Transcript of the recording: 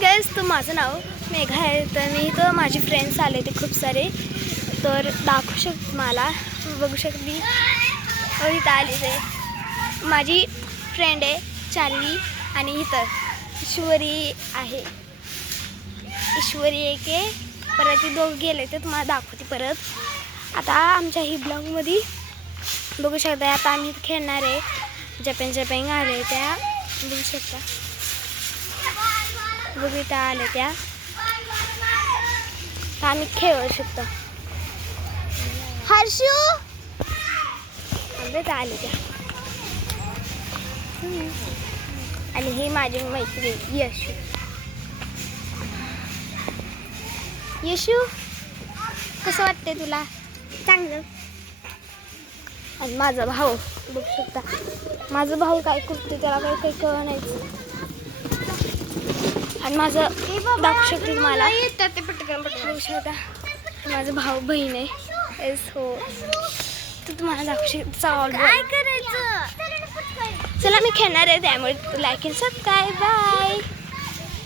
Guys, तर माझं नाव मेघा आहे. तर मी इथं माझे फ्रेंड्स आले ते खूप सारे, तर दाखवू शकते मला, बघू शकते. इथं आली ते माझी फ्रेंड आहे चार्ली, आणि इथं ईश्वरी आहे. ईश्वरी एक आहे, परत ते दोघं गेले ते तुम्हाला दाखवते परत. आता आमच्या ही ब्लॉगमध्ये बघू शकता. आता आम्ही खेळणार आहे. जपॅन आले त्या, बघू शकता. बघू त्या आल्या त्या, आम्ही खेळू शकतो. हर्षू आंबे आले त्या, आणि ही माझी मैत्रीण यशू. यशू, कसं वाटतंय तुला? चांगलं. आणि माझा भाऊ बघू शकता. माझा भाऊ काय करतो त्याला काही कळ नाही. आणि माझं दाखवू शकते तुम्हाला, बघू शकता. माझा भाऊ बहीण आहे. एस हो, तर तुम्हाला दाखवू शकते. काय करायचं, चला मी खेळणार आहे, त्यामुळे लाईक आणि सबस्क्राईब. बाय.